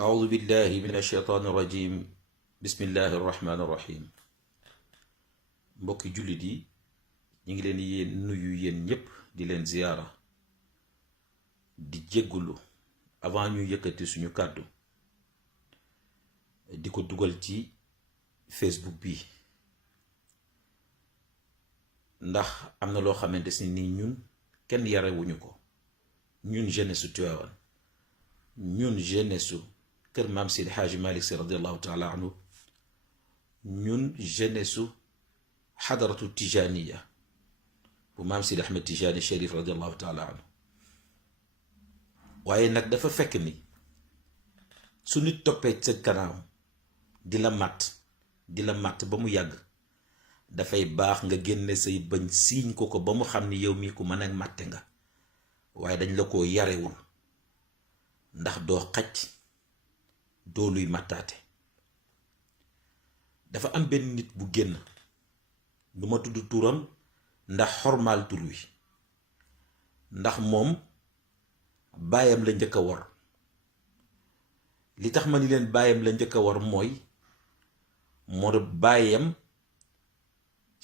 أعوذ بالله من الشيطان الرجيم بسم الله الرحمن الرحيم mbokki jullit yi ñu ngi leen yéen nuyu yéen ñépp di leen ziyaara di jéggulu avant ñu yëkkati suñu kàddu di ko dugal ci Facebook bi ndax am na loo xamante ni ñun kenn yarewuñu ko ñun jeunesse su Tiwaawan ñun jeunesse su kër maam Seydi Hadji Malick Sy radiallahu taala anhu ñun jeunesse su xadaratu tijaniya bu maam Seydi Ahmed Tijani Cherif radiallahu taala anhu waaye nag dafa fekk ni su nit toppee sa kanam di la màtt ba mu yàgg dafay baax nga génne say bëñ siiñ ko ba mu xam ni yow mii ku mën a màtte nga waaye dañ la ko yarewul ndax doo xaj doo luy màttaate dafa am benn nit bu génn du ma tudd turam ndax xormaal tur wi ndax moom baayam la njëkk a wor li tax ma ni leen baayam la njëkk a wor mooy moo baayam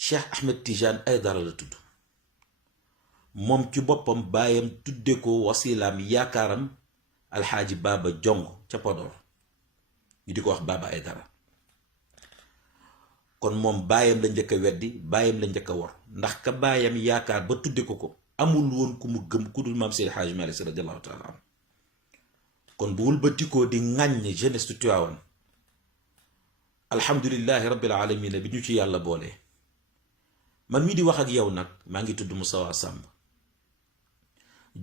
Cheikh Ahmed Tijane Aydara la tudd moom ci boppam baayam tudde ko wasilaam yaakaaram alxaaji Baaba Jong ca Podor ñu di ko wax Baaba Aydara kon moom baayam la njëkk a weddi baayam la njëkk a wor ndax ka baayam yaakaar ba tudde ko amul woon ku mu gëm ku dul maam Seydi Hadji Malick Sy radiyallahu taala anhu kon bu wëlbatikoo di ŋàññ jeunesse tu Tiwaawan alhamdulillahi rabbil alamina bi ñu ci yàlla boole man mii di wax ak yow nag maa ngi tudd Moussawa Samb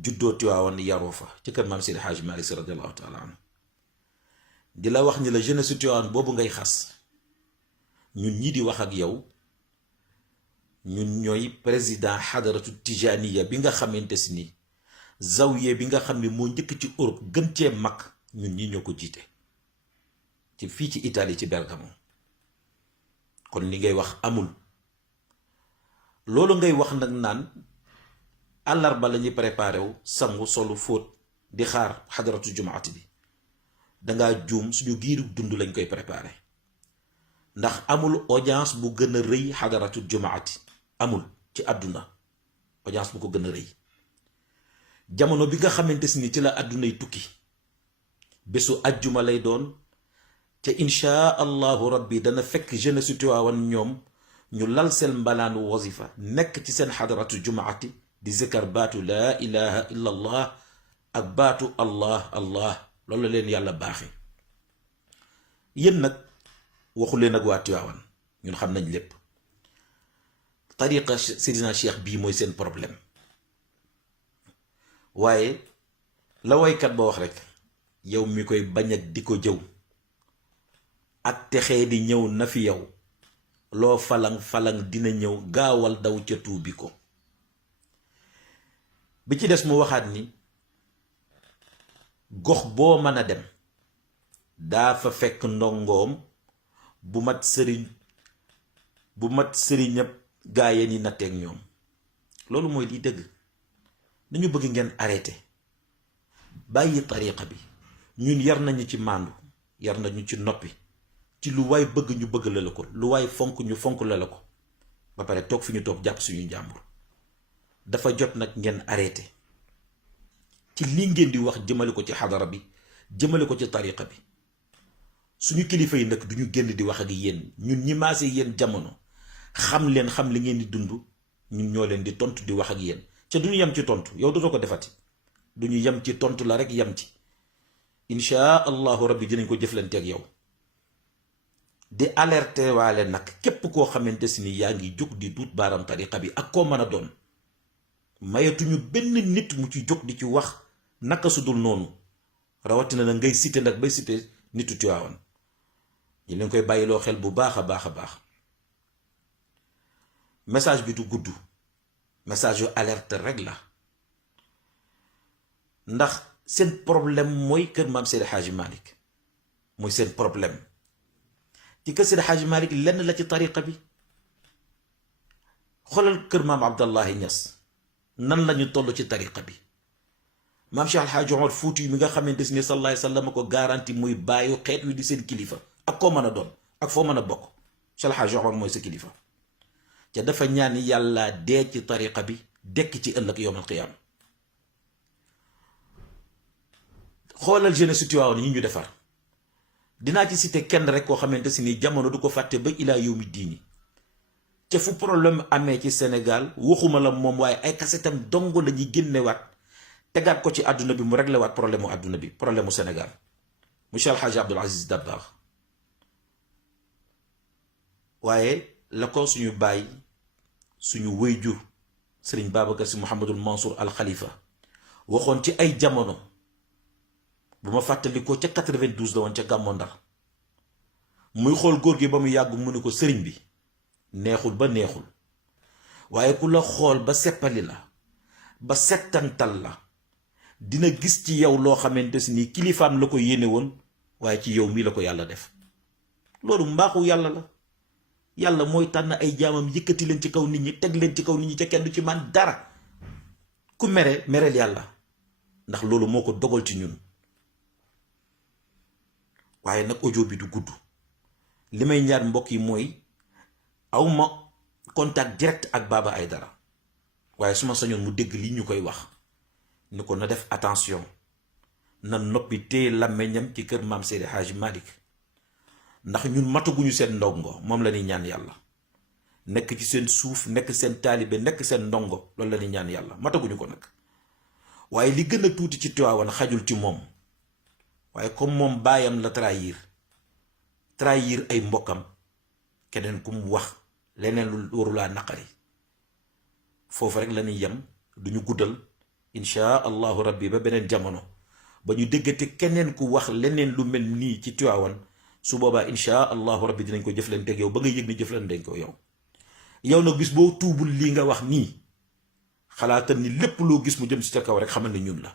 juddoo Tiwaawan yaroo fa ci kër maam Seydi Hadji Malick Sy radiyallahu taala anhu di la wax ni la jeunesse tu Tiwaawan boobu ngay xas ñun ñii di wax ak yow ñun ñooy président xadaratu tijaniya bi nga xamante si ni zawiye bi nga xam ne moo njëkk ci Europe gën cee mag ñun ñi ñoo ko jiite ci fii ci Italie ci Bergamo kon li ngay wax amul loolu ngay wax nag naan àllarba la ñuy préparé wu sangu solu fóot di xaar xadaratu jumaati bi dangaa juum suñu giiru dund lañ koy préparé ndax amul audience bu gën a rëy xadaratu jumaati amul ci àdduna audience bu ko gën a rëy jamono bi nga xamante si ni ci la àddunay tukki bésu ajjuma lay doon te inchaa allahu rabbi dana fekk jeunesse su Tiwaawan ñoom ñu lal seen mbalaanu wasifa nekk ci seen xadaratu jumaati di zikar baatu laa ilaha illa allah ak baatu allah allah loolu la leen yàlla baaxe yéen nag waxu leen ak waa Tiwaawan ñun xam nañ lépp tariqa Seydina Cheikh bii mooy seen problème waaye la woykat ba wax rek yow mi koy bañ ak di ko jëw ak texee di ñëw na fi yow loo falang dina ñëw gaawal daw ca tuubi ko bi ci des mu waxaat ni gox boo mën a dem daa fa fekk ndongoom bu mat sëriñab gaayeen yi natteeg ñoom loolu mooy liy dëgg dañu bëgg ngeen arrêté bàyyi tariqa bi ñun yar nañu ci màndu yar nañu ci noppi ci lu waay bëgg ñu bëgg la ko lu waay fonk ñu fonk la ko ba pare toog fi ñu toog jàpp suñu njàmbur dafa jot nag ngeen arrêté ci li ngeen di wax jëmale ko ci xadara bi jëmale ko ci tariqa bi suñu kilifa yi nag duñu génn di wax ak yéen ñun ñi maase yéen jamono xam li ngeen di dund ñun ñoo leen di tontu di wax ak yéen ca duñu yem ci tontu yow dootoo ko defati duñu yem ci tontu la rek yem ci inchaa allahu rabbi dinañ ko jëflante ak yow di alerter waale nag képp koo xamante si ni yaa ngi jóg di duut baaram tariqa bi ak koo mën a doon mayatuñu benn nit mu ci jóg di ci wax naka su dul noonu rawatina na ngay cité nag bay cité nitu Tiwaawan ñu leen koy bàyyiloo xel bu baax a baax a baax message bi du gudd message yu alerte rek la ndax seen problème mooy kër maam Seydi Hadji Malick mooy seen problème ci kër Seydi Hadji Malick lenn la ci tariqa bi xoolal kër maam Abdallahi Niass nan lañu toll ci tariqa bi maam Cheikh Alhaaji Omar Fuuti mi nga xamante si ne sallallahu alayhi wa sallam ko garanti muy bàyyu xeet wi di seen kilifa ak koo mën a doon ak foo mën a bokk Cheikh Alhaaji Omar mooy sa kilifa ca dafa ñaan yàlla dee ci tariqa bi dekk ci ëllëg yowmal qiyaama. xoolal jeunesse Tiwaawan yi ñu defar dinaa ci cité kenn rek koo xamante si ni jamono du ko fàtte ba ilaa yawmi diini ca fu problème amee ci Sénégal waxuma la moom waaye ay kasetam dong la ñuy génnewaat tegaat ko ci àdduna bi mu réglé waat problème mu àdduna bi problème mu Sénégal monsieur Alhaji Abdoul Aziz Dabakh. waaye la ko suñu baay suñu wëyjur sëriñ Babacar Si Mouhamadul Mansour al Khalifa waxoon ci ay jamono bu ma fàttalikoo ca 92 la woon ca gàmmo Ndar muy xool góor gi ba mu yàgg mu ne ko sëriñ bi neexul ba neexul waaye ku la xool ba seppali la ba settantal la dina gis ci yow loo xamante si ni kilifaam la ko yéene woon waaye ci yow mii la ko yàlla def. loolu mbaaxu yàlla la. yàlla mooy tànn ay jaamam yëkkati leen ci kaw nit ñi teg leen ci kaw nit ñi ca kenn du ci man dara ku mere mereel yàlla ndax loolu moo ko dogal ci ñun. waaye nag audio bi du gudd li may ñaar mbokk yi mooy awma contact direct ak Baba Aïdara waaye su ma sañoon mu dégg lii ñu koy wax ni ko na def attention na noppi téye làmmeñam ci kër maam Seydi Hadji Malick ndax ñun mataguñu seen ndongo moom la ñuy ñaan yàlla nekk ci seen suuf nekk seen taalibe nekk seen ndongo loolu la ñuy ñaan yàlla mataguñu ko nag waaye li gën a tuuti ci Tiwaawan xajul ci moom waaye comme moom baayam la trahir ay mbokkam keneen ku mu wax leneen lu warulaa naqari foofu rek la ñuy yem duñu guddal insha allahu rabbi ba beneen jamono ba ñu déggate keneen ku wax leneen lu mel nii ci Tiwaawan su boobaa insha allahu rabbi dinañ ko jëflanteeg yow ba nga yëg ni jëflanteeg ko yow nag bis boo tuubul lii nga wax nii xalaatal ni lépp loo gis mu jëm si ca kaw rek xamal ne ñun la.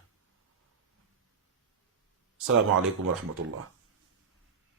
salaamaaleykum wa rahmatullah.